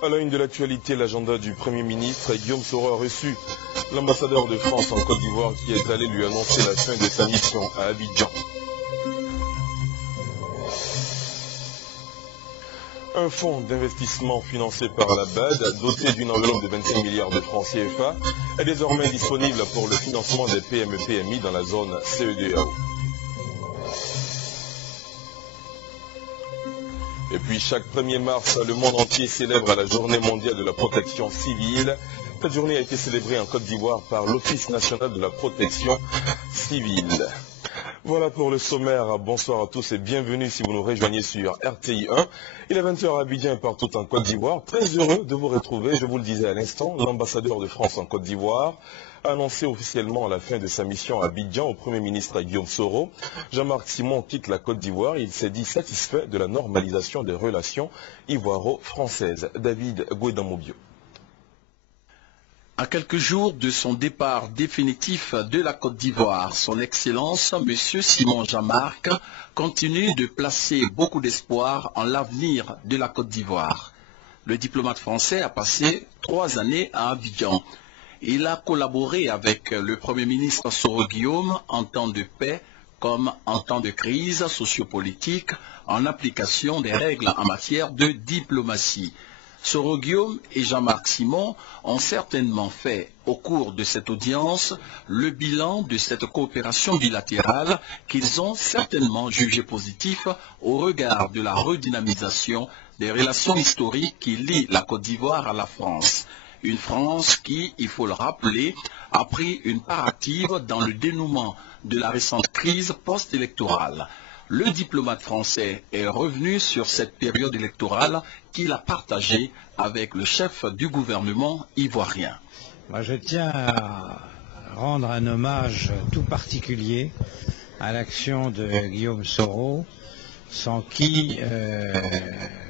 À la une de l'actualité, l'agenda du Premier ministre, Guillaume Soro a reçu l'ambassadeur de France en Côte d'Ivoire qui est allé lui annoncer la fin de sa mission à Abidjan. Un fonds d'investissement financé par la BAD, doté d'une enveloppe de 25 milliards de francs CFA, est désormais disponible pour le financement des PME-PMI dans la zone CEDEAO. Et puis chaque 1er mars, le monde entier célèbre la journée mondiale de la protection civile. Cette journée a été célébrée en Côte d'Ivoire par l'Office national de la protection civile. Voilà pour le sommaire. Bonsoir à tous et bienvenue si vous nous rejoignez sur RTI 1. Il est 20h à Abidjan et partout en Côte d'Ivoire. Très heureux de vous retrouver. Je vous le disais à l'instant, l'ambassadeur de France en Côte d'Ivoire a annoncé officiellement la fin de sa mission à Abidjan au Premier ministre Guillaume Soro. Jean-Marc Simon quitte la Côte d'Ivoire. Il s'est dit satisfait de la normalisation des relations ivoiro-françaises. David Gouedamobio. À quelques jours de son départ définitif de la Côte d'Ivoire, son Excellence, M. Simon Jean-Marc, continue de placer beaucoup d'espoir en l'avenir de la Côte d'Ivoire. Le diplomate français a passé 3 années à Abidjan. Il a collaboré avec le Premier ministre Soro Guillaume en temps de paix comme en temps de crise sociopolitique en application des règles en matière de diplomatie. Soro Guillaume et Jean-Marc Simon ont certainement fait, au cours de cette audience, le bilan de cette coopération bilatérale qu'ils ont certainement jugé positif au regard de la redynamisation des relations historiques qui lient la Côte d'Ivoire à la France. Une France qui, il faut le rappeler, a pris une part active dans le dénouement de la récente crise post-électorale. Le diplomate français est revenu sur cette période électorale qu'il a partagée avec le chef du gouvernement ivoirien. Moi, je tiens à rendre un hommage tout particulier à l'action de Guillaume Soro, sans qui,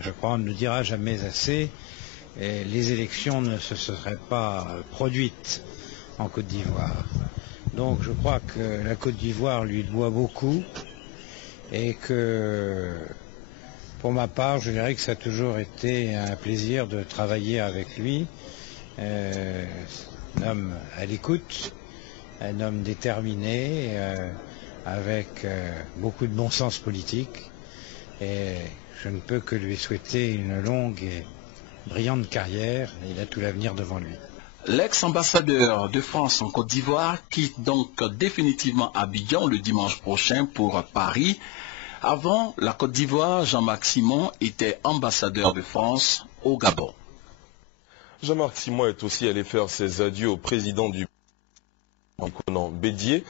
je crois, on ne le dira jamais assez, les élections ne se seraient pas produites en Côte d'Ivoire. Donc je crois que la Côte d'Ivoire lui doit beaucoup et que pour ma part je dirais que ça a toujours été un plaisir de travailler avec lui. Un homme à l'écoute, un homme déterminé, avec beaucoup de bon sens politique, et je ne peux que lui souhaiter une longue et brillante carrière. Il a tout l'avenir devant lui. L'ex-ambassadeur de France en Côte d'Ivoire quitte donc définitivement Abidjan le dimanche prochain pour Paris. Avant la Côte d'Ivoire, Jean-Marc Simon était ambassadeur de France au Gabon. Jean-Marc Simon est aussi allé faire ses adieux au président du Henri Konan Bédié.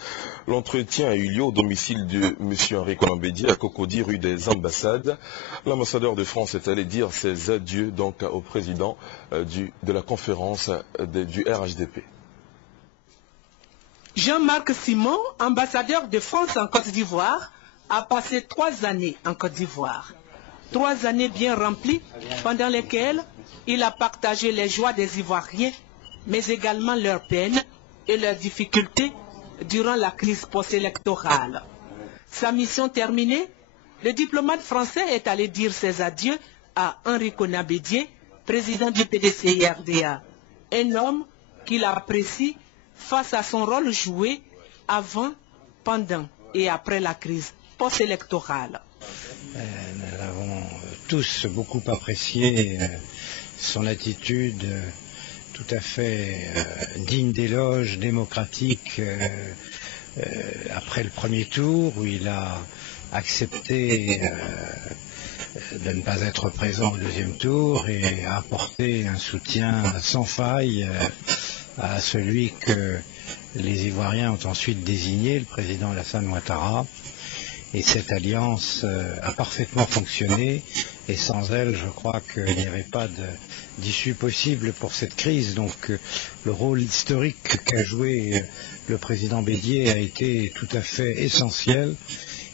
L'entretien a eu lieu au domicile de M. Henri Konan Bédié à Cocody, rue des Ambassades. L'ambassadeur de France est allé dire ses adieux donc au président de la conférence du RHDP. Jean-Marc Simon, ambassadeur de France en Côte d'Ivoire, a passé 3 années en Côte d'Ivoire. 3 années bien remplies pendant lesquelles il a partagé les joies des Ivoiriens, mais également leurs peines et leurs difficultés durant la crise post-électorale. Sa mission terminée, le diplomate français est allé dire ses adieux à Henri Konan Bédié, président du PDCI-RDA, un homme qu'il apprécie face à son rôle joué avant, pendant et après la crise post-électorale. Nous avons tous beaucoup apprécié son attitude tout à fait digne d'éloge, démocratique, après le premier tour, où il a accepté de ne pas être présent au deuxième tour et a apporté un soutien sans faille à celui que les Ivoiriens ont ensuite désigné, le président Alassane Ouattara. Et cette alliance a parfaitement fonctionné, et sans elle, je crois qu'il n'y avait pas d'issue possible pour cette crise. Donc le rôle historique qu'a joué le président Bédié a été tout à fait essentiel.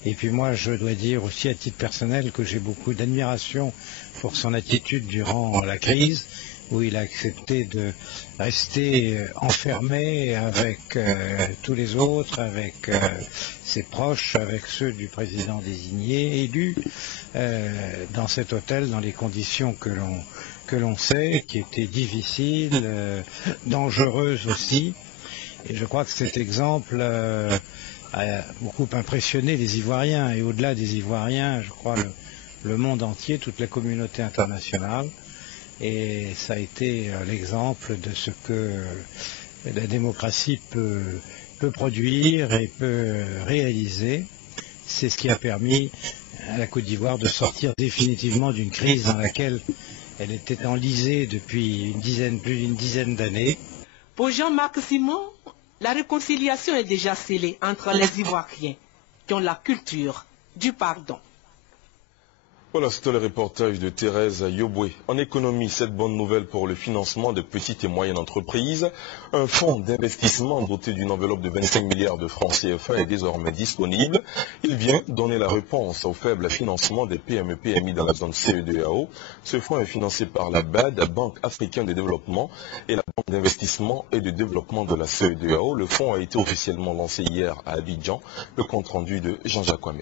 Et puis moi, je dois dire aussi à titre personnel que j'ai beaucoup d'admiration pour son attitude durant la crise, où il a accepté de rester enfermé avec tous les autres, avec ses proches, avec ceux du président désigné, élu, dans cet hôtel, dans les conditions que l'on sait, qui étaient difficiles, dangereuses aussi. Et je crois que cet exemple a beaucoup impressionné les Ivoiriens, et au-delà des Ivoiriens, je crois le monde entier, toute la communauté internationale. Et ça a été l'exemple de ce que la démocratie peut produire et peut réaliser. C'est ce qui a permis à la Côte d'Ivoire de sortir définitivement d'une crise dans laquelle elle était enlisée depuis plus d'une dizaine d'années. Pour Jean-Marc Simon, la réconciliation est déjà scellée entre les Ivoiriens qui ont la culture du pardon. Voilà, c'était le reportage de Thérèse Yoboué. En économie, cette bonne nouvelle pour le financement des petites et moyennes entreprises. Un fonds d'investissement doté d'une enveloppe de 25 milliards de francs CFA est désormais disponible. Il vient donner la réponse au faible financement des PME-PMI dans la zone CEDEAO. Ce fonds est financé par la BAD, la Banque africaine de développement, et la Banque d'investissement et de développement de la CEDEAO. Le fonds a été officiellement lancé hier à Abidjan. Le compte rendu de Jean-Jacques Kwame.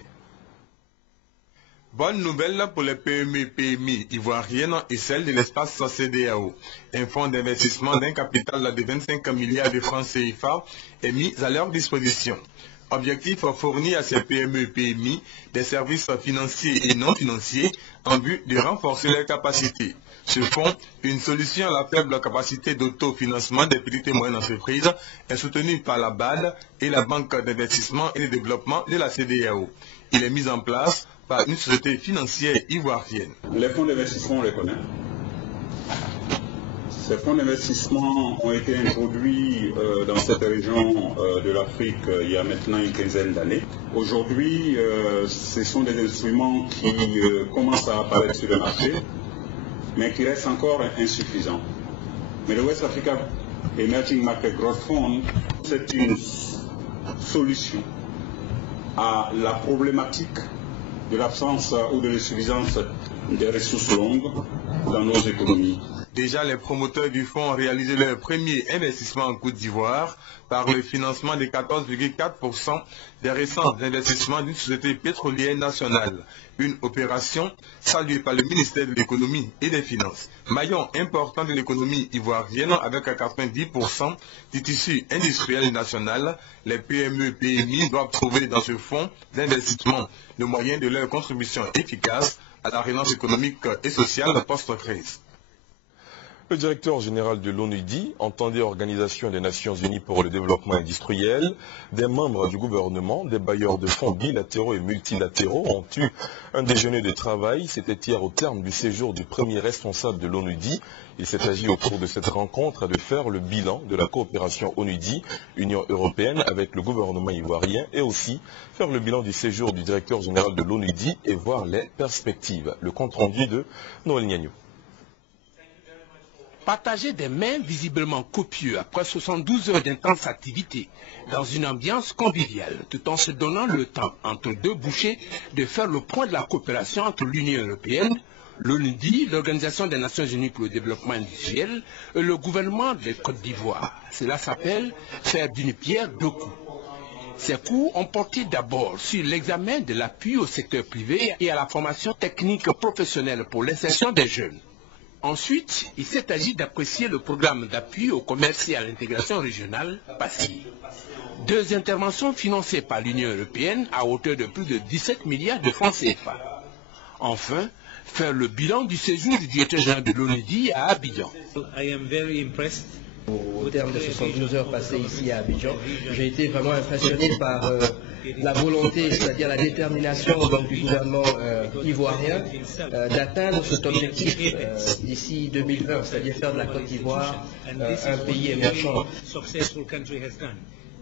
Bonne nouvelle pour les PME-PMI ivoiriennes et celles de l'espace CEDEAO. Un fonds d'investissement d'un capital de 25 milliards de francs CFA est mis à leur disposition. Objectif, fournir à ces PME-PMI des services financiers et non financiers en vue de renforcer leurs capacités. Ce fonds, une solution à la faible capacité d'autofinancement des petites et moyennes entreprises, est soutenu par la BAD et la Banque d'investissement et de développement de la CEDEAO. Il est mis en place par une société financière ivoirienne. Les fonds d'investissement, on les connaît. Ces fonds d'investissement ont été introduits dans cette région de l'Afrique il y a maintenant une quinzaine d'années. Aujourd'hui, ce sont des instruments qui commencent à apparaître sur le marché, mais qui restent encore insuffisants. Mais le West Africa Emerging Market Growth Fund, c'est une solution à la problématique de l'absence ou de l'insuffisance des ressources longues dans nos économies. Déjà, les promoteurs du fonds ont réalisé leur premier investissement en Côte d'Ivoire par le financement de 14,4% des récents investissements d'une société pétrolière nationale. Une opération saluée par le ministère de l'économie et des finances. Maillon important de l'économie ivoirienne avec 90% du tissu industriel national, les PME-PMI doivent trouver dans ce fonds d'investissement le moyen de leur contribution efficace à la relance économique et sociale post-crise. Le directeur général de l'ONUDI, entendez Organisation des Nations Unies pour le développement industriel, des membres du gouvernement, des bailleurs de fonds bilatéraux et multilatéraux ont eu un déjeuner de travail. C'était hier au terme du séjour du premier responsable de l'ONUDI. Il s'est agi au cours de cette rencontre de faire le bilan de la coopération ONUDI, Union européenne, avec le gouvernement ivoirien et aussi faire le bilan du séjour du directeur général de l'ONUDI et voir les perspectives. Le compte rendu de Noël Niagnou. Partager des mains visiblement copieux après 72 heures d'intense activité dans une ambiance conviviale, tout en se donnant le temps entre deux bouchées de faire le point de la coopération entre l'Union européenne, l'ONUDI, l'Organisation des Nations Unies pour le développement industriel et le gouvernement de Côte d'Ivoire. Cela s'appelle faire d'une pierre deux coups. Ces coups ont porté d'abord sur l'examen de l'appui au secteur privé et à la formation technique professionnelle pour l'insertion des jeunes. Ensuite, il s'est agi d'apprécier le programme d'appui au commerce et à l'intégration régionale PASSI. Deux interventions financées par l'Union européenne à hauteur de plus de 17 milliards de francs CFA. Enfin, faire le bilan du séjour du directeur général de l'ONUDI à Abidjan. Au terme de 72 heures passées ici à Abidjan, j'ai été vraiment impressionné par la volonté, c'est-à-dire la détermination donc, du gouvernement ivoirien d'atteindre cet objectif d'ici 2020, c'est-à-dire faire de la Côte d'Ivoire un pays émergent.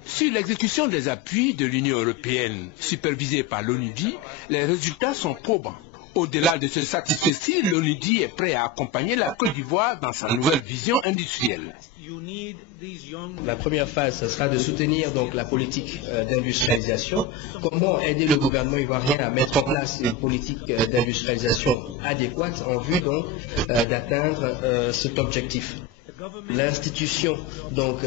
Sur l'exécution des appuis de l'Union européenne supervisée par l'ONUDI, les résultats sont probants. Au-delà de ce satisfecit, l'ONUDI est prêt à accompagner la Côte d'Ivoire dans sa nouvelle vision industrielle. La première phase, ce sera de soutenir donc la politique d'industrialisation. Comment aider le gouvernement ivoirien à mettre en place une politique d'industrialisation adéquate en vue donc d'atteindre cet objectif. L'institution donc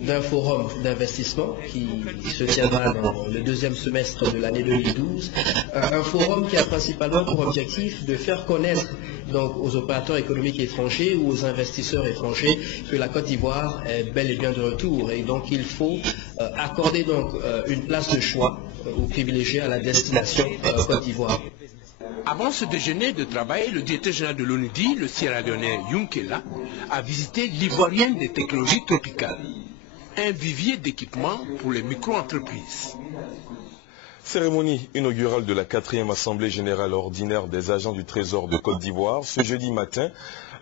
d'un forum d'investissement qui se tiendra dans le deuxième semestre de l'année 2012, un forum qui a principalement pour objectif de faire connaître donc aux opérateurs économiques étrangers ou aux investisseurs étrangers que la Côte d'Ivoire est bel et bien de retour, et donc il faut accorder donc une place de choix ou privilégier à la destination Côte d'Ivoire. Avant ce déjeuner de travail, le directeur général de l'ONUDI, le Sierra-Léonais Yunkela, a visité l'Ivoirienne des technologies tropicales, un vivier d'équipement pour les micro-entreprises. Cérémonie inaugurale de la 4e Assemblée générale ordinaire des agents du Trésor de Côte d'Ivoire ce jeudi matin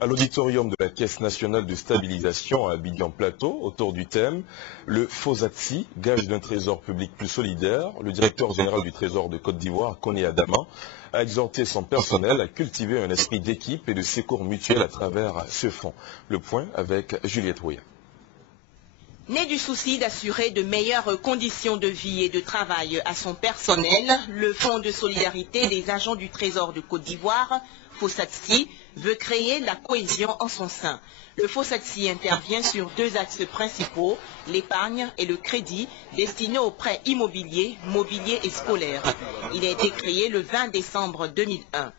à l'auditorium de la Caisse nationale de stabilisation à Abidjan-Plateau autour du thème « Le FOSATSI, gage d'un trésor public plus solidaire ». Le directeur général du Trésor de Côte d'Ivoire, Koné Adama, a exhorté son personnel à cultiver un esprit d'équipe et de secours mutuel à travers ce fonds. Le point avec Juliette Rouillat. Né du souci d'assurer de meilleures conditions de vie et de travail à son personnel, le Fonds de solidarité des agents du Trésor de Côte d'Ivoire, FOSATSI, veut créer la cohésion en son sein. Le FOSATSI intervient sur deux axes principaux, l'épargne et le crédit, destinés aux prêts immobiliers, mobiliers et scolaires. Il a été créé le 20 décembre 2001.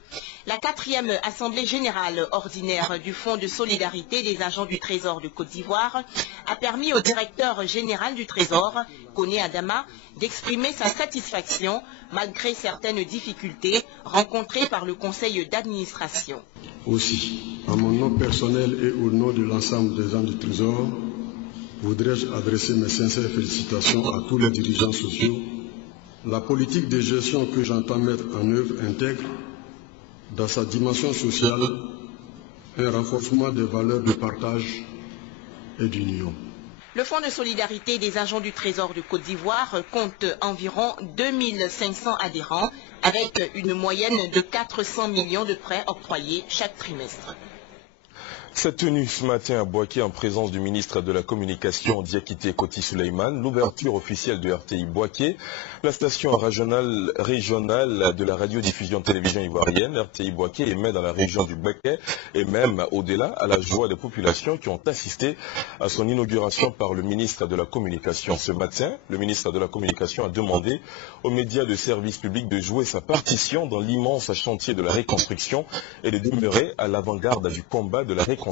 La 4e Assemblée générale ordinaire du Fonds de solidarité des agents du Trésor de Côte d'Ivoire a permis au directeur général du Trésor, Koné Adama, d'exprimer sa satisfaction malgré certaines difficultés rencontrées par le conseil d'administration. Aussi, à mon nom personnel et au nom de l'ensemble des agents du Trésor, voudrais-je adresser mes sincères félicitations à tous les dirigeants sociaux. La politique de gestion que j'entends mettre en œuvre intègre, dans sa dimension sociale, un renforcement des valeurs de partage et d'union. Le Fonds de solidarité des agents du Trésor de Côte d'Ivoire compte environ 2500 adhérents, avec une moyenne de 400 millions de prêts octroyés chaque trimestre. Cette tenue ce matin à Boaké en présence du ministre de la Communication Diakité Koti Souleymane, l'ouverture officielle de RTI Boaké, la station régionale de la radiodiffusion télévision ivoirienne, RTI Boaké émet dans la région du Béké et même au-delà à la joie des populations qui ont assisté à son inauguration par le ministre de la Communication. Ce matin, le ministre de la Communication a demandé aux médias de service public de jouer sa partition dans l'immense chantier de la reconstruction et de demeurer à l'avant-garde du combat de la réconciliation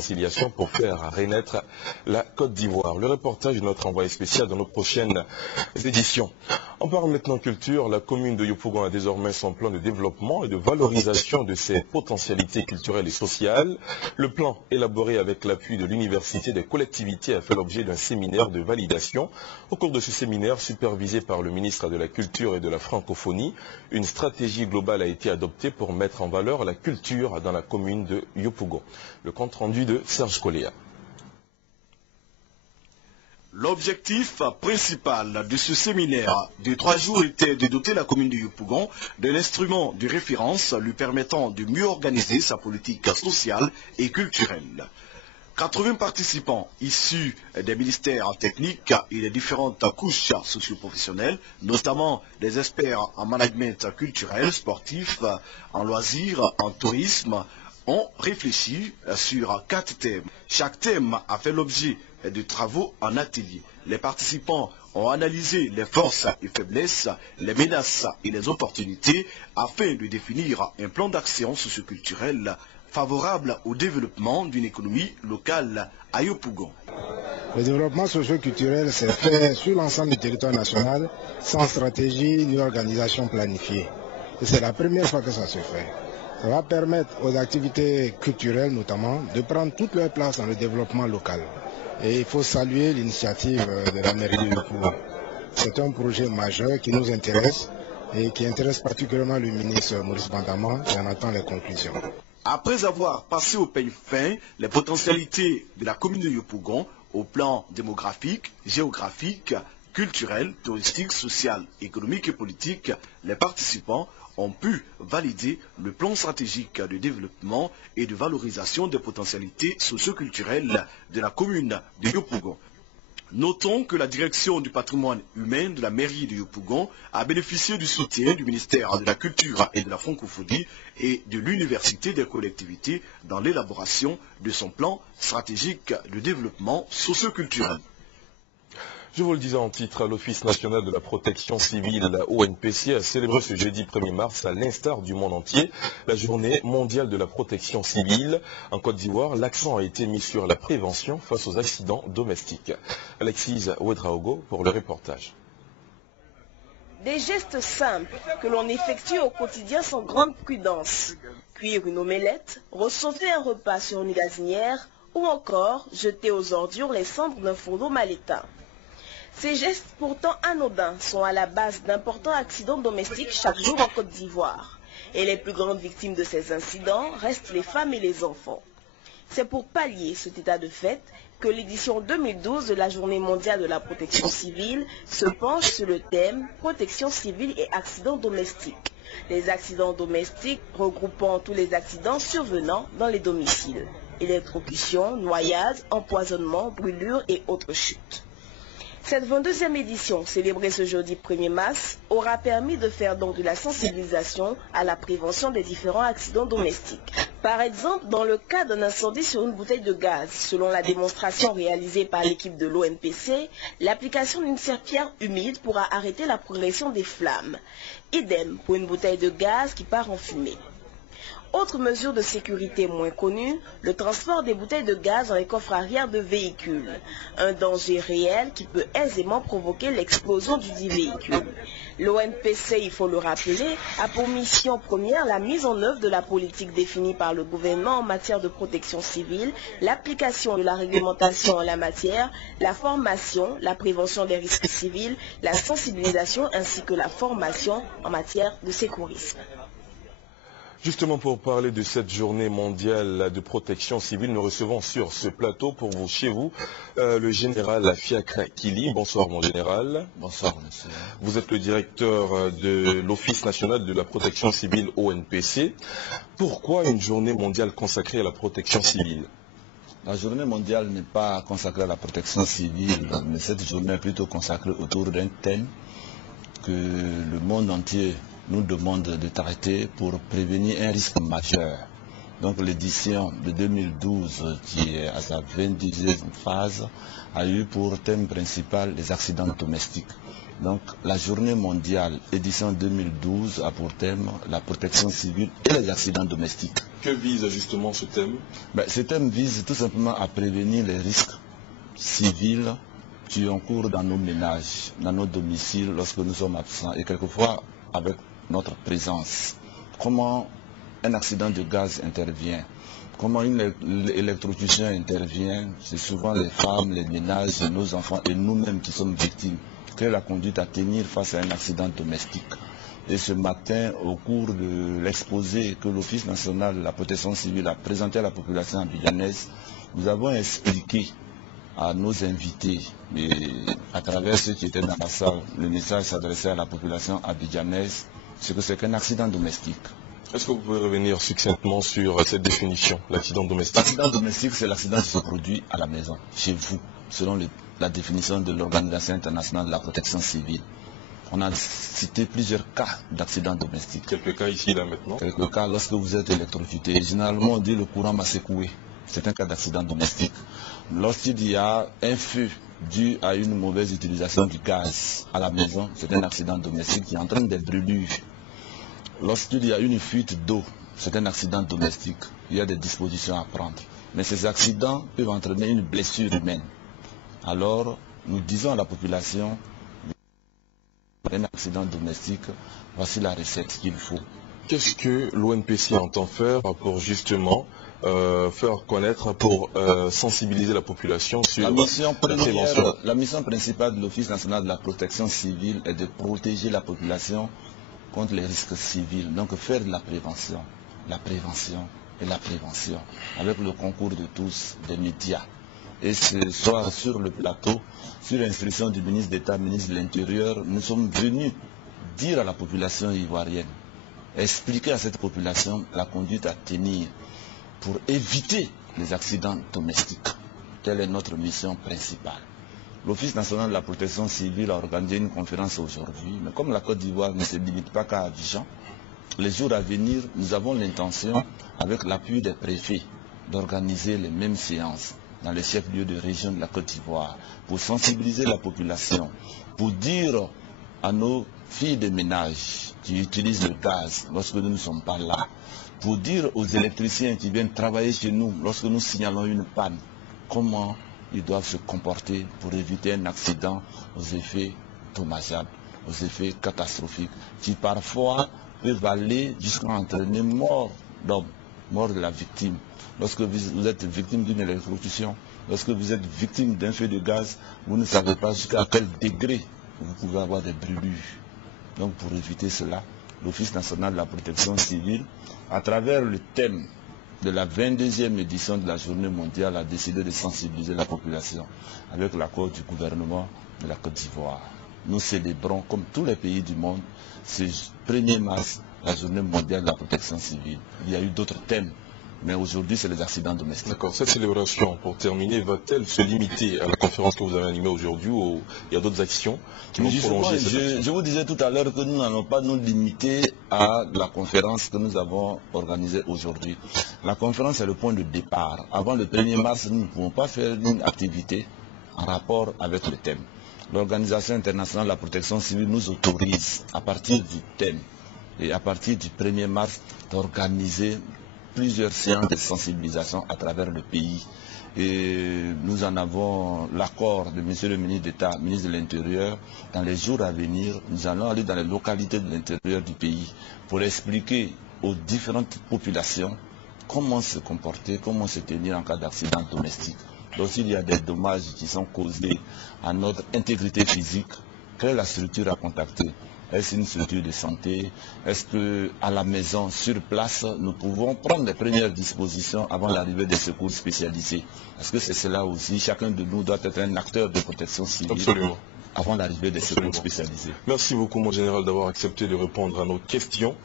pour faire renaître la Côte d'Ivoire. Le reportage de notre envoyé spécial dans nos prochaines éditions. On parle maintenant culture. La commune de Yopougon a désormais son plan de développement et de valorisation de ses potentialités culturelles et sociales. Le plan, élaboré avec l'appui de l'Université des collectivités, a fait l'objet d'un séminaire de validation. Au cours de ce séminaire, supervisé par le ministre de la Culture et de la Francophonie, une stratégie globale a été adoptée pour mettre en valeur la culture dans la commune de Yopougon. Le compte rendu de Serge Coléa. L'objectif principal de ce séminaire de 3 jours était de doter la commune de Yopougon d'un instrument de référence lui permettant de mieux organiser sa politique sociale et culturelle. 80 participants issus des ministères techniques et des différentes couches socio-professionnelles, notamment des experts en management culturel, sportif, en loisirs, en tourisme, ont réfléchi sur 4 thèmes. Chaque thème a fait l'objet de travaux en atelier. Les participants ont analysé les forces et faiblesses, les menaces et les opportunités afin de définir un plan d'action socioculturel favorable au développement d'une économie locale à Yopougon. Le développement socio-culturel s'est fait sur l'ensemble du territoire national sans stratégie ni organisation planifiée. Et c'est la première fois que ça se fait. Ça va permettre aux activités culturelles notamment de prendre toute leur place dans le développement local. Et il faut saluer l'initiative de la mairie de Yopougon. C'est un projet majeur qui nous intéresse et qui intéresse particulièrement le ministre Maurice Bandama et en attend les conclusions. Après avoir passé au peigne fin les potentialités de la commune de Yopougon au plan démographique, géographique, culturel, touristique, social, économique et politique, les participants ont pu valider le plan stratégique de développement et de valorisation des potentialités socio-culturelles de la commune de Yopougon. Notons que la direction du patrimoine humain de la mairie de Yopougon a bénéficié du soutien du ministère de la Culture et de la Francophonie et de l'Université des collectivités dans l'élaboration de son plan stratégique de développement socio-culturel. Je vous le disais en titre, l'Office national de la protection civile, la ONPC, a célébré ce jeudi 1er mars, à l'instar du monde entier, la journée mondiale de la protection civile. En Côte d'Ivoire, l'accent a été mis sur la prévention face aux accidents domestiques. Alexis Ouedraogo pour le reportage. Des gestes simples que l'on effectue au quotidien sans grande prudence. Cuire une omelette, ressauffer un repas sur une gazinière ou encore jeter aux ordures les cendres d'un fourneau mal éteint. Ces gestes pourtant anodins sont à la base d'importants accidents domestiques chaque jour en Côte d'Ivoire. Et les plus grandes victimes de ces incidents restent les femmes et les enfants. C'est pour pallier cet état de fait que l'édition 2012 de la Journée mondiale de la protection civile se penche sur le thème « Protection civile et accidents domestiques ». Les accidents domestiques regroupant tous les accidents survenant dans les domiciles. Électrocution, noyade, empoisonnement, brûlure et autres chutes. Cette 22e édition, célébrée ce jeudi 1er mars, aura permis de faire donc de la sensibilisation à la prévention des différents accidents domestiques. Par exemple, dans le cas d'un incendie sur une bouteille de gaz, selon la démonstration réalisée par l'équipe de l'ONPC, l'application d'une serpillière humide pourra arrêter la progression des flammes. Idem pour une bouteille de gaz qui part en fumée. Autre mesure de sécurité moins connue, le transport des bouteilles de gaz dans les coffres arrière de véhicules. Un danger réel qui peut aisément provoquer l'explosion du dit véhicule. L'ONPC, il faut le rappeler, a pour mission première la mise en œuvre de la politique définie par le gouvernement en matière de protection civile, l'application de la réglementation en la matière, la formation, la prévention des risques civils, la sensibilisation ainsi que la formation en matière de sécurisme. Justement, pour parler de cette journée mondiale de protection civile, nous recevons sur ce plateau, pour vous, chez vous, le général Fiacre Kili. Bonsoir, mon général. Bonsoir, monsieur. Vous êtes le directeur de l'Office national de la protection civile ONPC. Pourquoi une journée mondiale consacrée à la protection civile? La journée mondiale n'est pas consacrée à la protection civile, mais cette journée est plutôt consacrée autour d'un thème que le monde entier nous demande de traiter pour prévenir un risque majeur. Donc l'édition de 2012, qui est à sa 22e phase, a eu pour thème principal les accidents domestiques. Donc la journée mondiale, édition 2012, a pour thème la protection civile et les accidents domestiques. Que vise justement ce thème? Ce thème vise tout simplement à prévenir les risques civils qui ont cours dans nos ménages, dans nos domiciles lorsque nous sommes absents et quelquefois avec notre présence. Comment un accident de gaz intervient, comment une électrocution intervient, c'est souvent les femmes, les ménages, nos enfants et nous-mêmes qui sommes victimes. Quelle est la conduite à tenir face à un accident domestique? Et ce matin, au cours de l'exposé que l'Office national de la protection civile a présenté à la population abidjanaise, nous avons expliqué à nos invités, et à travers ceux qui étaient dans la salle, le message s'adressait à la population abidjanaise, ce que c'est qu'un accident domestique. Est-ce que vous pouvez revenir succinctement sur cette définition, l'accident domestique? L'accident domestique, c'est l'accident qui se produit à la maison, chez vous, selon la définition de l'Organisation internationale de la protection civile. On a cité plusieurs cas d'accidents domestiques. Quelques cas ici, là, maintenant? Quelques cas lorsque vous êtes électrocuté. Généralement, on dit le courant m'a secoué. C'est un cas d'accident domestique. Lorsqu'il y a un feu dû à une mauvaise utilisation du gaz à la maison, c'est un accident domestique qui entraîne des brûlures. Lorsqu'il y a une fuite d'eau, c'est un accident domestique. Il y a des dispositions à prendre. Mais ces accidents peuvent entraîner une blessure humaine. Alors, nous disons à la population, un accident domestique, voici la recette qu'il faut. Qu'est-ce que l'ONPC entend faire pour justement faire connaître, pour sensibiliser la population sur la prévention? La mission principale de l'Office national de la protection civile est de protéger la population contre les risques civils. Donc faire de la prévention et la prévention, avec le concours de tous, des médias. Et ce soir, sur le plateau, sur l'instruction du ministre d'État, ministre de l'Intérieur, nous sommes venus dire à la population ivoirienne expliquer à cette population la conduite à tenir pour éviter les accidents domestiques. Telle est notre mission principale. L'Office national de la protection civile a organisé une conférence aujourd'hui, mais comme la Côte d'Ivoire ne se limite pas qu'à Abidjan, les jours à venir, nous avons l'intention, avec l'appui des préfets, d'organiser les mêmes séances dans les chefs-lieux de région de la Côte d'Ivoire pour sensibiliser la population, pour dire à nos filles de ménage qui utilisent le gaz lorsque nous ne sommes pas là, pour dire aux électriciens qui viennent travailler chez nous lorsque nous signalons une panne, comment ils doivent se comporter pour éviter un accident aux effets dommageables, aux effets catastrophiques, qui parfois peuvent aller jusqu'à entraîner mort d'homme, mort de la victime. Lorsque vous êtes victime d'une électrocution, lorsque vous êtes victime d'un feu de gaz, vous ne savez pas jusqu'à quel degré vous pouvez avoir des brûlures. Donc pour éviter cela, l'Office national de la protection civile, à travers le thème de la 22e édition de la Journée mondiale, a décidé de sensibiliser la population avec l'accord du gouvernement de la Côte d'Ivoire. Nous célébrons, comme tous les pays du monde, ce 1er mars, la Journée mondiale de la protection civile. Il y a eu d'autres thèmes, mais aujourd'hui, c'est les accidents domestiques. D'accord. Cette célébration, pour terminer, va-t-elle se limiter à la conférence que vous avez animée aujourd'hui ou il y a d'autres actions qui vont prolonger cette action? Je vous disais tout à l'heure que nous n'allons pas nous limiter à la conférence que nous avons organisée aujourd'hui. La conférence est le point de départ. Avant le 1er mars, nous ne pouvons pas faire une activité en rapport avec le thème. L'Organisation internationale de la protection civile nous autorise, à partir du thème et à partir du 1er mars, d'organiser plusieurs séances de sensibilisation à travers le pays. Et nous en avons l'accord de Monsieur le ministre d'État, ministre de l'Intérieur. Dans les jours à venir, nous allons aller dans les localités de l'intérieur du pays pour expliquer aux différentes populations comment se comporter, comment se tenir en cas d'accident domestique. Donc s'il y a des dommages qui sont causés à notre intégrité physique, quelle est la structure à contacter? Est-ce une structure de santé? Est-ce qu'à la maison, sur place, nous pouvons prendre les premières dispositions avant l'arrivée des secours spécialisés? Parce que c'est cela aussi, chacun de nous doit être un acteur de protection civile. Absolument. Avant l'arrivée des secours spécialisés. Merci beaucoup, mon général, d'avoir accepté de répondre à nos questions.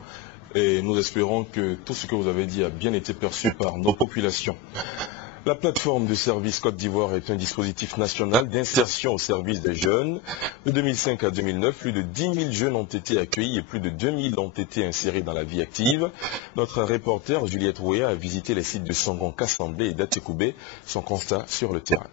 Et nous espérons que tout ce que vous avez dit a bien été perçu par nos populations. La plateforme de service Côte d'Ivoire est un dispositif national d'insertion au service des jeunes. De 2005 à 2009, plus de 10 000 jeunes ont été accueillis et plus de 2 000 ont été insérés dans la vie active. Notre reporter Juliette Ouéa a visité les sites de Sangon, Kassamblé et d'Atekoubé, son constat sur le terrain.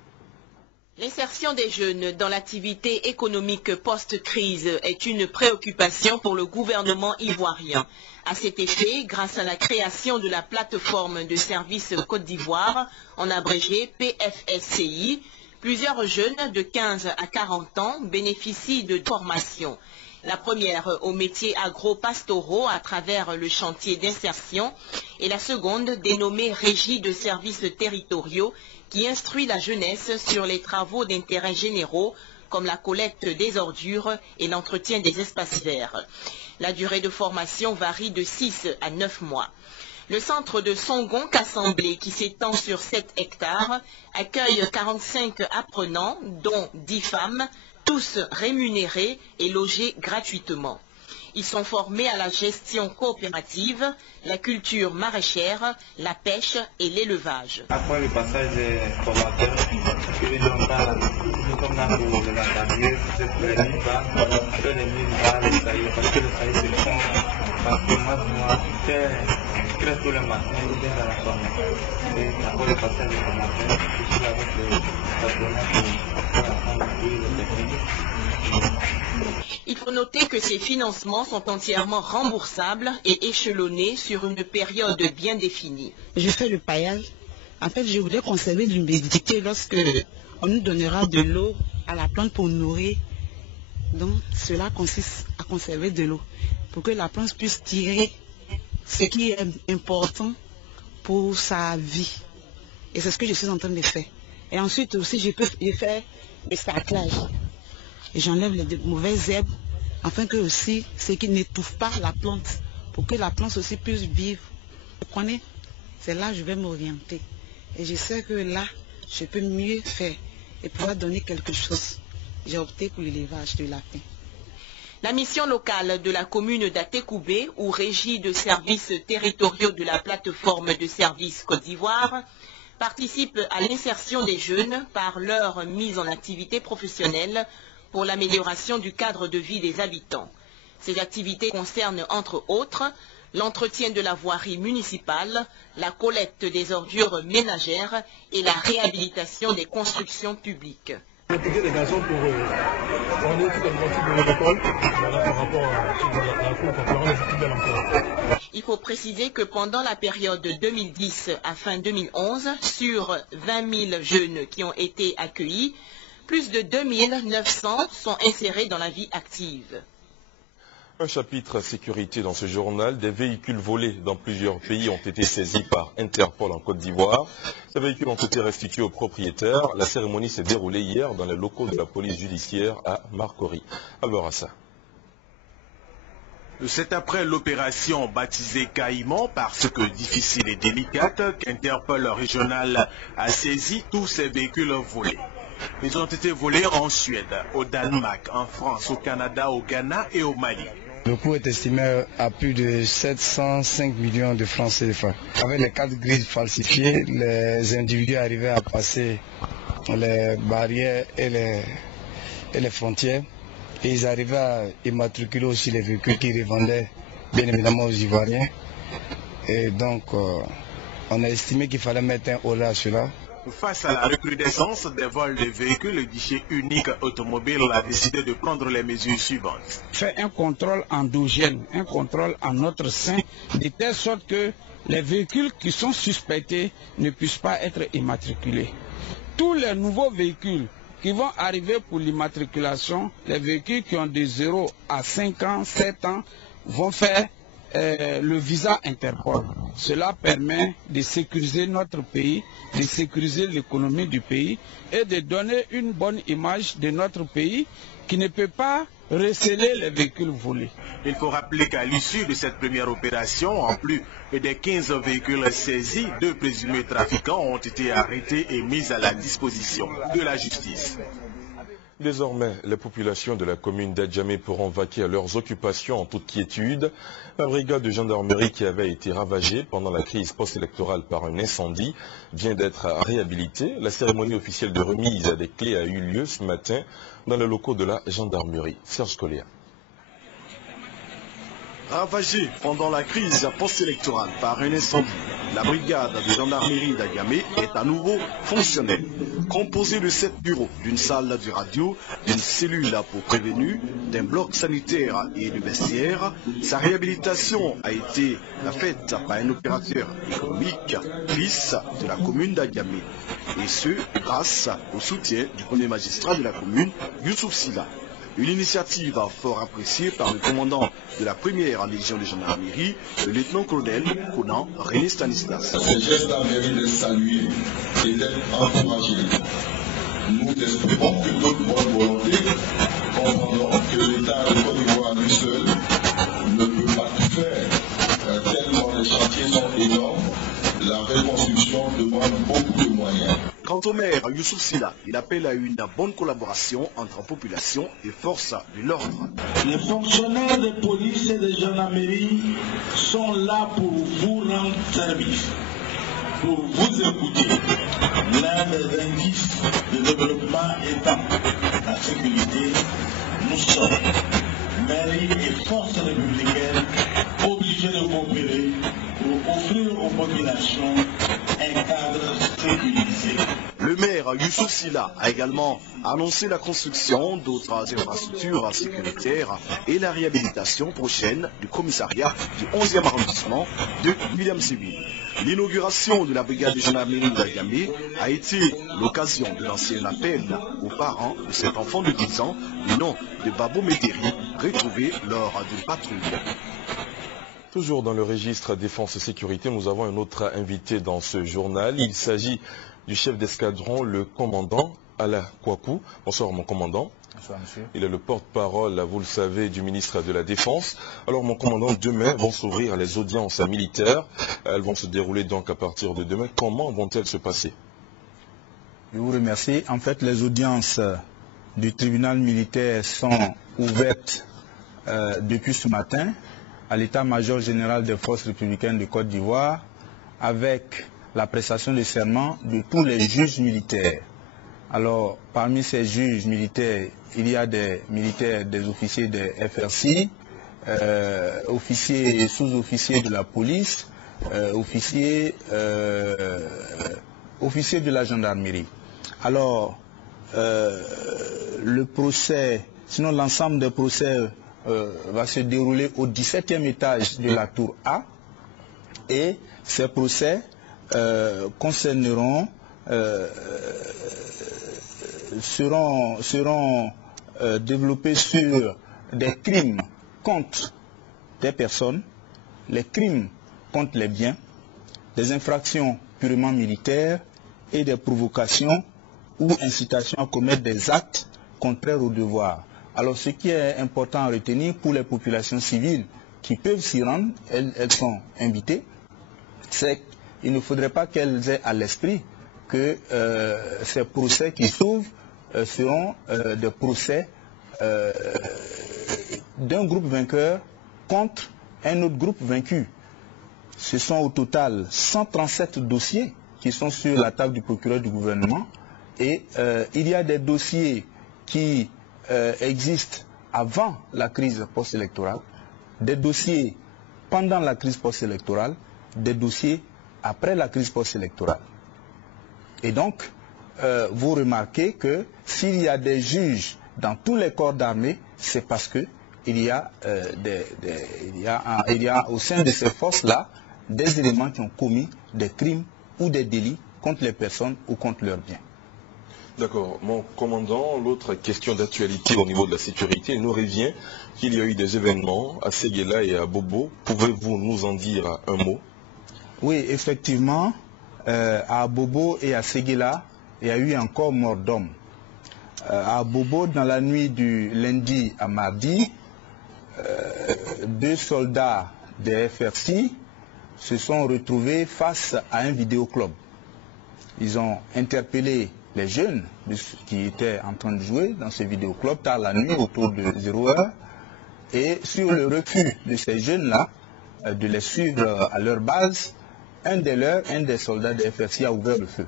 L'insertion des jeunes dans l'activité économique post-crise est une préoccupation pour le gouvernement ivoirien. À cet effet, grâce à la création de la plateforme de services Côte d'Ivoire, en abrégé PFSCI, plusieurs jeunes de 15 à 40 ans bénéficient de formations. La première aux métiers agro-pastoraux à travers le chantier d'insertion et la seconde dénommée Régie de services territoriaux qui instruit la jeunesse sur les travaux d'intérêt généraux comme la collecte des ordures et l'entretien des espaces verts. La durée de formation varie de 6 à 9 mois. Le centre de Sangon Kassamblé, qui s'étend sur 7 hectares, accueille 45 apprenants, dont 10 femmes, tous rémunérés et logés gratuitement. Ils sont formés à la gestion coopérative, la culture maraîchère, la pêche et l'élevage. Après le passage des formateurs, nous sommes là pour la carrière, les mines bas, les mines bas, les saillies, parce que les saillies se font, parce que moi, je tous les matins, je viens dans la formation. Et après le passage des formateurs, je suis avec les patronats pour apprendre les techniques. Il faut noter que ces financements sont entièrement remboursables et échelonnés sur une période bien définie. Je fais le paillage. En fait, je voudrais conserver l'humidité lorsque on nous donnera de l'eau à la plante pour nourrir. Donc, cela consiste à conserver de l'eau pour que la plante puisse tirer ce qui est important pour sa vie. Et c'est ce que je suis en train de faire. Et ensuite aussi, je fais le sarclage. Et j'enlève les mauvaises herbes, afin que aussi, ce qui n'étouffe pas la plante, pour que la plante aussi puisse vivre. Vous comprenez? C'est là que je vais m'orienter. Et je sais que là, je peux mieux faire et pouvoir donner quelque chose. J'ai opté pour l'élevage de lapins. La mission locale de la commune d'Atekoubé, ou régie de services territoriaux de la plateforme de services Côte d'Ivoire, participe à l'insertion des jeunes par leur mise en activité professionnelle pour l'amélioration du cadre de vie des habitants. Ces activités concernent entre autres l'entretien de la voirie municipale, la collecte des ordures ménagères et la réhabilitation des constructions publiques. Des garçons pour orner toute une partie de l'école par rapport à la cour pour les études de l'emploi. Il faut préciser que pendant la période 2010 à fin 2011, sur 20 000 jeunes qui ont été accueillis, plus de 2 900 sont insérés dans la vie active. Un chapitre sécurité dans ce journal. Des véhicules volés dans plusieurs pays ont été saisis par Interpol en Côte d'Ivoire. Ces véhicules ont été restitués aux propriétaires. La cérémonie s'est déroulée hier dans les locaux de la police judiciaire à Marcory. Alors à ça. C'est après l'opération baptisée Caïman, parce que difficile et délicate, qu'Interpol régional a saisi tous ces véhicules volés. Ils ont été volés en Suède, au Danemark, en France, au Canada, au Ghana et au Mali. Le coût est estimé à plus de 705 millions de francs CFA. Avec les 4 grilles falsifiées, les individus arrivaient à passer les barrières et les frontières. Et ils arrivaient à immatriculer aussi les véhicules qu'ils revendaient, bien évidemment, aux Ivoiriens. Et donc, on a estimé qu'il fallait mettre un holà à cela. Face à la recrudescence des vols de véhicules, le guichet unique automobile a décidé de prendre les mesures suivantes. Faire un contrôle endogène, un contrôle en notre sein, de telle sorte que les véhicules qui sont suspectés ne puissent pas être immatriculés. Tous les nouveaux véhicules qui vont arriver pour l'immatriculation, les véhicules qui ont de 0 à 5 ans, 7 ans, vont faire le visa Interpol. Cela permet de sécuriser notre pays, de sécuriser l'économie du pays et de donner une bonne image de notre pays qui ne peut pas receler les véhicules volés. Il faut rappeler qu'à l'issue de cette première opération, en plus des 15 véhicules saisis, 2 présumés trafiquants ont été arrêtés et mis à la disposition de la justice. Désormais, les populations de la commune d'Adjamé pourront vaquer à leurs occupations en toute quiétude. La brigade de gendarmerie qui avait été ravagée pendant la crise post-électorale par un incendie vient d'être réhabilitée. La cérémonie officielle de remise des clés a eu lieu ce matin dans les locaux de la gendarmerie. Serge Collier. Ravagée pendant la crise post-électorale par un incendie, la brigade de gendarmerie d'Adjamé est à nouveau fonctionnelle. Composée de 7 bureaux, d'une salle de radio, d'une cellule pour prévenus, d'un bloc sanitaire et de vestiaire, sa réhabilitation a été faite par un opérateur économique, fils de la commune d'Adjamé. Et ce, grâce au soutien du premier magistrat de la commune, Youssouf Silla. Une initiative fort appréciée par le commandant de la première légion de gendarmerie, le lieutenant-colonel Conan René Stanislas. Ce geste a mérité d'être salué et d'être encouragé. Nous espérons que d'autres bonnes volontés comprendront que l'État de Côte d'Ivoire lui seul ne peut pas tout faire, tellement les chantiers sont énormes. La reconstruction demande beaucoup de moyens. Quant au maire Youssouf Silla, il appelle à une bonne collaboration entre population et forces de l'ordre. Les fonctionnaires de police et de gendarmerie sont là pour vous rendre service, pour vous écouter. L'un des indices de développement étant la sécurité, nous sommes, mairie et forces républicaines, obligés de coopérer pour offrir aux populations un cadre sécurisé. Le maire Youssouf Silla a également annoncé la construction d'autres infrastructures sécuritaires et la réhabilitation prochaine du commissariat du 11e arrondissement de William Séville. L'inauguration de la brigade de gendarmerie d'Adjamé a été l'occasion de lancer un appel aux parents de cet enfant de 10 ans du nom de Babo Médéri, retrouvé lors d'une patrouille. Toujours dans le registre défense-sécurité, nous avons un autre invité dans ce journal. Il s'agit du chef d'escadron, le commandant Ala Kouakou. Bonsoir mon commandant. Bonsoir monsieur. Il est le porte-parole, vous le savez, du ministre de la Défense. Alors mon commandant, demain vont s'ouvrir les audiences militaires. Elles vont se dérouler donc à partir de demain. Comment vont-elles se passer? Je vous remercie. En fait, les audiences du tribunal militaire sont ouvertes depuis ce matin à l'état-major général des forces républicaines de Côte d'Ivoire avec la prestation de serment de tous les juges militaires. Alors, parmi ces juges militaires, il y a des militaires, des officiers des FRC, officiers et sous-officiers de la police, officiers de la gendarmerie. Alors, le procès, sinon l'ensemble des procès va se dérouler au 17e étage de la tour A, et ces procès concerneront, seront développés sur des crimes contre des personnes, les crimes contre les biens, des infractions purement militaires et des provocations ou incitations à commettre des actes contraires au devoir. Alors ce qui est important à retenir pour les populations civiles qui peuvent s'y rendre, elles sont invitées, c'est qu'il ne faudrait pas qu'elles aient à l'esprit que ces procès qui s'ouvrent seront des procès d'un groupe vainqueur contre un autre groupe vaincu. Ce sont au total 137 dossiers qui sont sur la table du procureur du gouvernement, et il y a des dossiers qui existent avant la crise post-électorale, des dossiers pendant la crise post-électorale, des dossiers après la crise post-électorale. Et donc, vous remarquez que s'il y a des juges dans tous les corps d'armée, c'est parce que il y a au sein de ces forces-là des éléments qui ont commis des crimes ou des délits contre les personnes ou contre leurs biens. D'accord. Mon commandant, l'autre question d'actualité au niveau de la sécurité nous revient qu'il y a eu des événements à Séguéla et à Bobo. Pouvez-vous nous en dire un mot? Oui, effectivement, à Bobo et à Séguéla, il y a eu encore mort d'homme. À Bobo, dans la nuit du lundi à mardi, 2 soldats des FRC se sont retrouvés face à un vidéoclub. Ils ont interpellé les jeunes qui étaient en train de jouer dans ce vidéoclub tard la nuit autour de 0h, et sur le refus de ces jeunes-là de les suivre à leur base, un des soldats des FRC a ouvert le feu.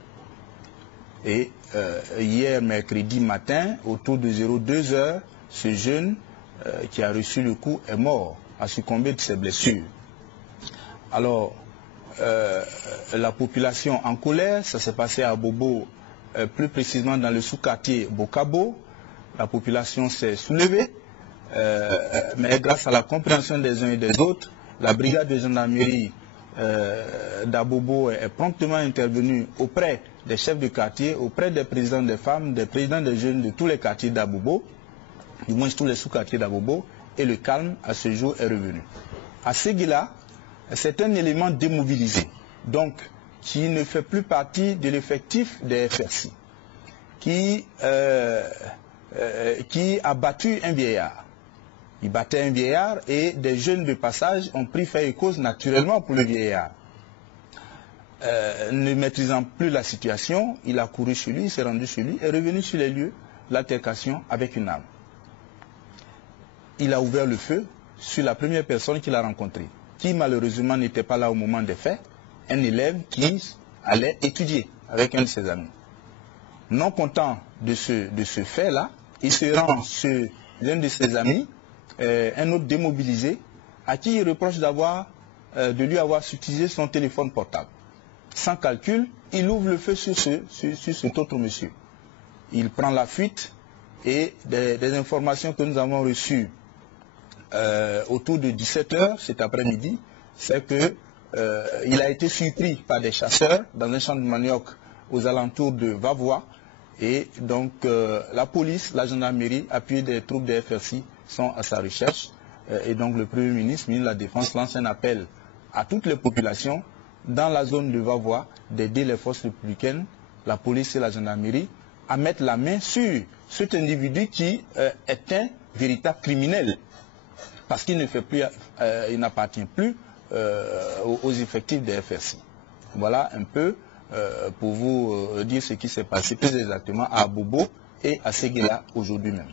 Et hier mercredi matin, autour de 02h, ce jeune qui a reçu le coup est mort, a succombé de ses blessures. Alors, la population en colère, ça s'est passé à Bobo, plus précisément dans le sous-quartier Bokabo. La population s'est soulevée, mais grâce à la compréhension des uns et des autres, la brigade de gendarmerie d'Abobo est promptement intervenue auprès des chefs de quartier, auprès des présidents des femmes, des présidents des jeunes de tous les quartiers d'Abobo, du moins tous les sous-quartiers d'Abobo, et le calme à ce jour est revenu. À Séguéla, c'est un élément démobilisé, donc qui ne fait plus partie de l'effectif des FRC, qui a battu un vieillard. Il battait un vieillard et des jeunes de passage ont pris fait et cause naturellement pour le vieillard. Ne maîtrisant plus la situation, il a couru chez lui, il s'est rendu chez lui et est revenu sur les lieux, l'altercation avec une arme. Il a ouvert le feu sur la première personne qu'il a rencontrée, qui malheureusement n'était pas là au moment des faits, un élève qui allait étudier avec un de ses amis. Non content de ce fait-là, il se rend chez l'un de ses amis, un autre démobilisé, à qui il reproche de lui avoir utilisé son téléphone portable. Sans calcul, il ouvre le feu sur cet autre monsieur. Il prend la fuite et des informations que nous avons reçues autour de 17h cet après-midi, c'est qu'il a été surpris par des chasseurs dans un champ de manioc aux alentours de Vavois, et donc la police, la gendarmerie, appuyée des troupes des FRC, sont à sa recherche, et donc le Premier ministre, ministre de la Défense, lance un appel à toutes les populations dans la zone de Vavois d'aider les forces républicaines, la police et la gendarmerie à mettre la main sur cet individu qui est un véritable criminel, parce qu'il ne fait plus, il n'appartient plus aux effectifs des FRC. Voilà un peu pour vous dire ce qui s'est passé plus exactement à Bobo et à Séguéla aujourd'hui même.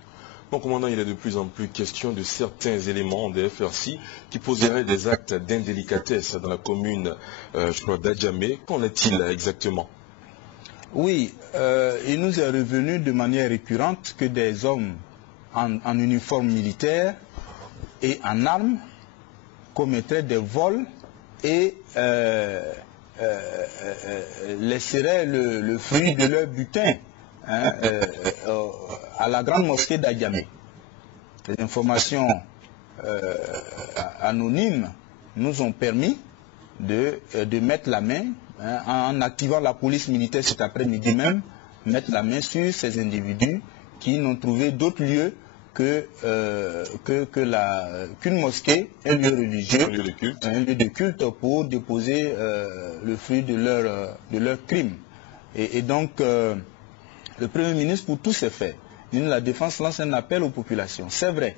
Mon commandant, il est de plus en plus question de certains éléments des FRC qui poseraient des actes d'indélicatesse dans la commune, je crois, d'Adjamé. Qu'en est-il exactement? Oui, il nous est revenu de manière récurrente que des hommes en uniforme militaire et en armes commettraient des vols et laisseraient le fruit de leur butin à la grande mosquée d'Adjamé. Les informations anonymes nous ont permis de mettre la main, en activant la police militaire cet après-midi même, mettre la main sur ces individus qui n'ont trouvé d'autre lieu qu'une mosquée, un lieu religieux, un lieu de culte pour déposer le fruit de leur crime. Et donc, le Premier ministre, pour tous ces faits, la défense lance un appel aux populations. C'est vrai,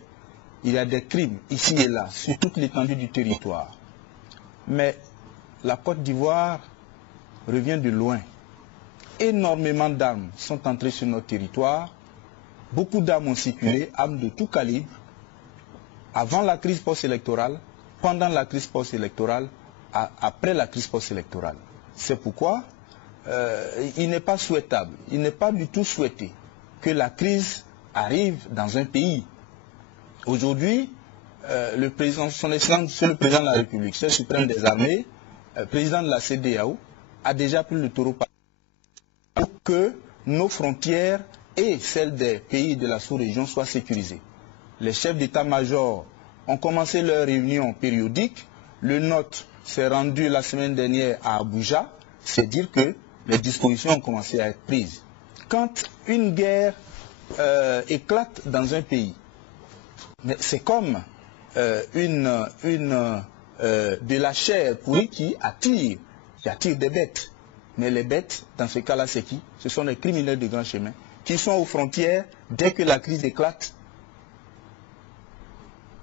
il y a des crimes ici et là, sur toute l'étendue du territoire. Mais la Côte d'Ivoire revient de loin. Énormément d'armes sont entrées sur notre territoire. Beaucoup d'armes ont circulé, armes de tout calibre, avant la crise post-électorale, pendant la crise post-électorale, après la crise post-électorale. C'est pourquoi il n'est pas souhaitable, il n'est pas du tout souhaité que la crise arrive dans un pays. Aujourd'hui, le président, son Excellence, le président de la République, chef suprême des armées, président de la CEDEAO, a déjà pris le taureau par pour que nos frontières et celles des pays de la sous-région soient sécurisées. Les chefs d'état-major ont commencé leur réunion périodique. Le nôtre s'est rendu la semaine dernière à Abuja. C'est dire que les dispositions ont commencé à être prises. Quand une guerre éclate dans un pays, c'est comme de la chair pourrie qui attire des bêtes. Mais les bêtes, dans ce cas-là, c'est qui? Ce sont les criminels de grand chemin qui sont aux frontières. Dès que la crise éclate,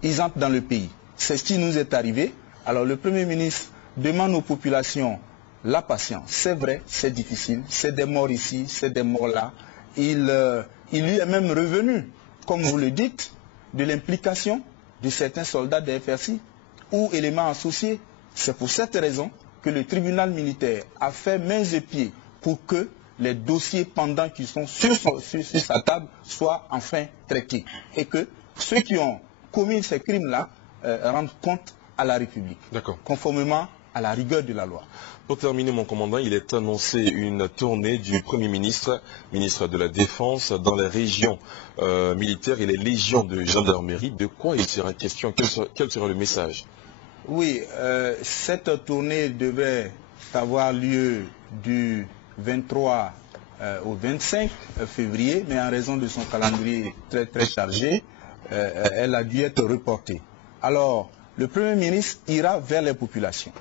ils entrent dans le pays. C'est ce qui nous est arrivé. Alors le Premier ministre demande aux populations la patience. C'est vrai, c'est difficile, c'est des morts ici, c'est des morts là. Il lui est même revenu, comme vous le dites, de l'implication de certains soldats des FRC ou éléments associés. C'est pour cette raison que le tribunal militaire a fait mains et pieds pour que les dossiers pendants qui sont sur sa table soient enfin traités. Et que ceux qui ont commis ces crimes-là rendent compte à la République, conformément à la rigueur de la loi. Pour terminer, mon commandant, il est annoncé une tournée du Premier ministre, ministre de la Défense, dans les régions militaires et les légions de gendarmerie. De quoi il sera question? Quel sera le message? Oui, cette tournée devrait avoir lieu du 23 au 25 février, mais en raison de son calendrier très très chargé, elle a dû être reportée. Alors, le Premier ministre ira vers les populations.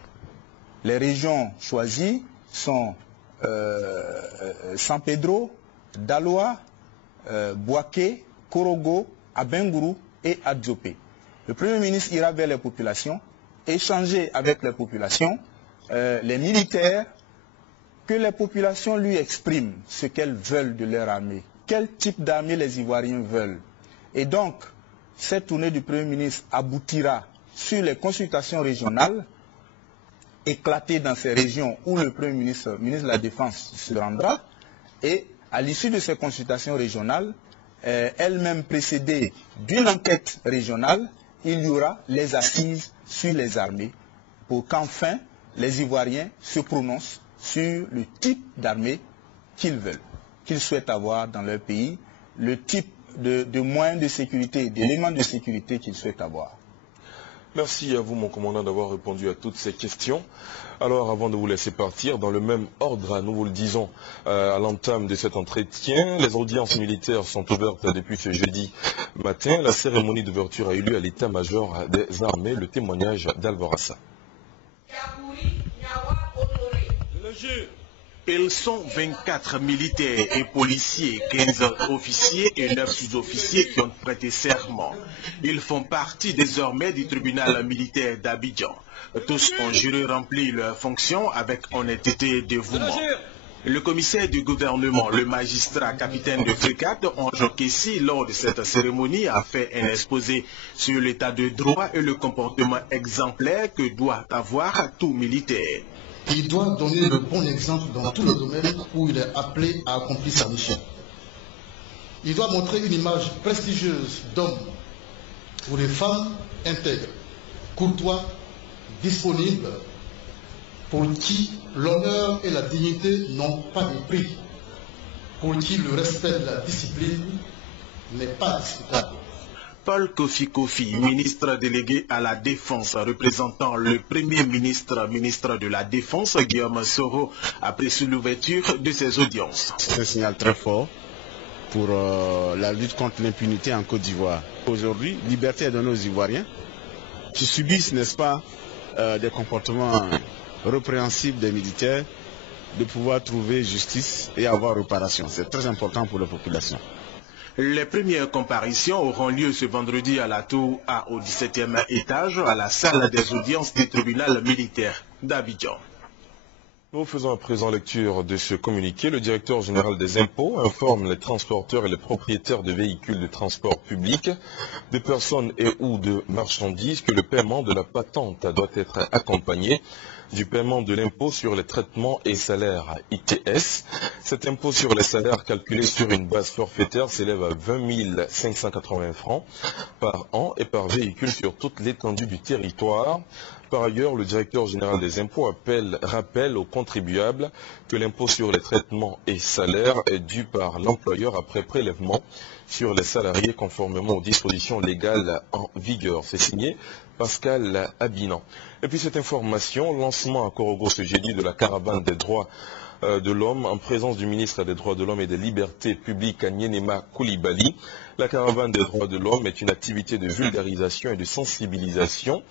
Les régions choisies sont San Pedro, Daloa, Bouaké, Korogo, Abengourou et Adzopé. Le Premier ministre ira vers les populations, échanger avec les populations, les militaires, que les populations lui expriment ce qu'elles veulent de leur armée, quel type d'armée les Ivoiriens veulent. Et donc, cette tournée du Premier ministre aboutira sur les consultations régionales éclatées dans ces régions où le Premier ministre, ministre de la Défense, se rendra. Et à l'issue de ces consultations régionales, elles-mêmes précédées d'une enquête régionale, il y aura les assises sur les armées pour qu'enfin les Ivoiriens se prononcent sur le type d'armée qu'ils veulent, qu'ils souhaitent avoir dans leur pays, le type de moyens de sécurité, d'éléments de sécurité qu'ils souhaitent avoir. Merci à vous, mon commandant, d'avoir répondu à toutes ces questions. Alors, avant de vous laisser partir, dans le même ordre, nous vous le disons à l'entame de cet entretien, les audiences militaires sont ouvertes depuis ce jeudi matin. La cérémonie d'ouverture a eu lieu à l'état-major des armées, le témoignage d'Alvorassa. Ils sont 24 militaires et policiers, 15 officiers et 9 sous-officiers qui ont prêté serment. Ils font partie désormais du tribunal militaire d'Abidjan. Tous ont juré remplir leurs fonctions avec honnêteté et dévouement. Le commissaire du gouvernement, le magistrat capitaine de frégate Ange Kessi, lors de cette cérémonie, a fait un exposé sur l'état de droit et le comportement exemplaire que doit avoir tout militaire. Il doit donner le bon exemple dans tout le domaine où il est appelé à accomplir sa mission. Il doit montrer une image prestigieuse d'homme pour les femmes intègres, courtois, disponibles, pour qui l'honneur et la dignité n'ont pas de prix, pour qui le respect de la discipline n'est pas discutable. Paul Kofi Kofi, ministre délégué à la Défense, représentant le Premier ministre, ministre de la Défense, Guillaume Soro, a pris l'ouverture de ces audiences. C'est un signal très fort pour la lutte contre l'impunité en Côte d'Ivoire. Aujourd'hui, liberté est donnée aux Ivoiriens qui subissent, n'est-ce pas, des comportements répréhensibles des militaires, de pouvoir trouver justice et avoir réparation. C'est très important pour la population. Les premières comparaisons auront lieu ce vendredi à la Tour A au 17e étage à la salle des audiences du tribunal militaire d'Abidjan. Nous faisons à présent lecture de ce communiqué. Le directeur général des impôts informe les transporteurs et les propriétaires de véhicules de transport public, de personnes et ou de marchandises que le paiement de la patente doit être accompagné du paiement de l'impôt sur les traitements et salaires ITS. Cet impôt sur les salaires calculé sur une base forfaitaire s'élève à 20 580 francs par an et par véhicule sur toute l'étendue du territoire. Par ailleurs, le directeur général des impôts rappelle aux contribuables que l'impôt sur les traitements et salaires est dû par l'employeur après prélèvement sur les salariés conformément aux dispositions légales en vigueur. C'est signé Pascal Abinan. Et puis cette information, lancement à Korogo ce jeudi de la caravane des droits de l'homme en présence du ministre des droits de l'homme et des libertés publiques Nyénéma Koulibaly. La caravane des droits de l'homme est une activité de vulgarisation et de sensibilisation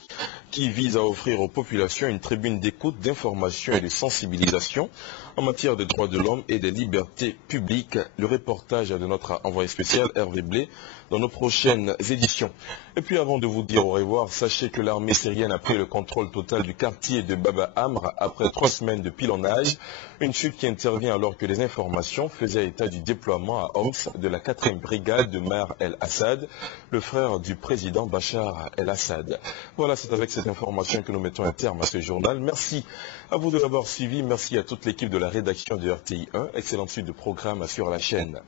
qui vise à offrir aux populations une tribune d'écoute, d'information et de sensibilisation en matière de droits de l'homme et des libertés publiques. Le reportage de notre envoyé spécial Hervé Blé dans nos prochaines éditions. Et puis avant de vous dire au revoir, sachez que l'armée syrienne a pris le contrôle total du quartier de Baba Amr après 3 semaines de pilonnage. Une chute qui intervient alors que les informations faisaient état du déploiement à Homs de la 4e brigade de Maher el-Assad, le frère du président Bachar el-Assad. Voilà, c'est avec cette information que nous mettons un terme à ce journal. Merci à vous de l'avoir suivi. Merci à toute l'équipe de la rédaction de RTI 1. Excellente suite de programmes sur la chaîne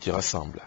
qui rassemble.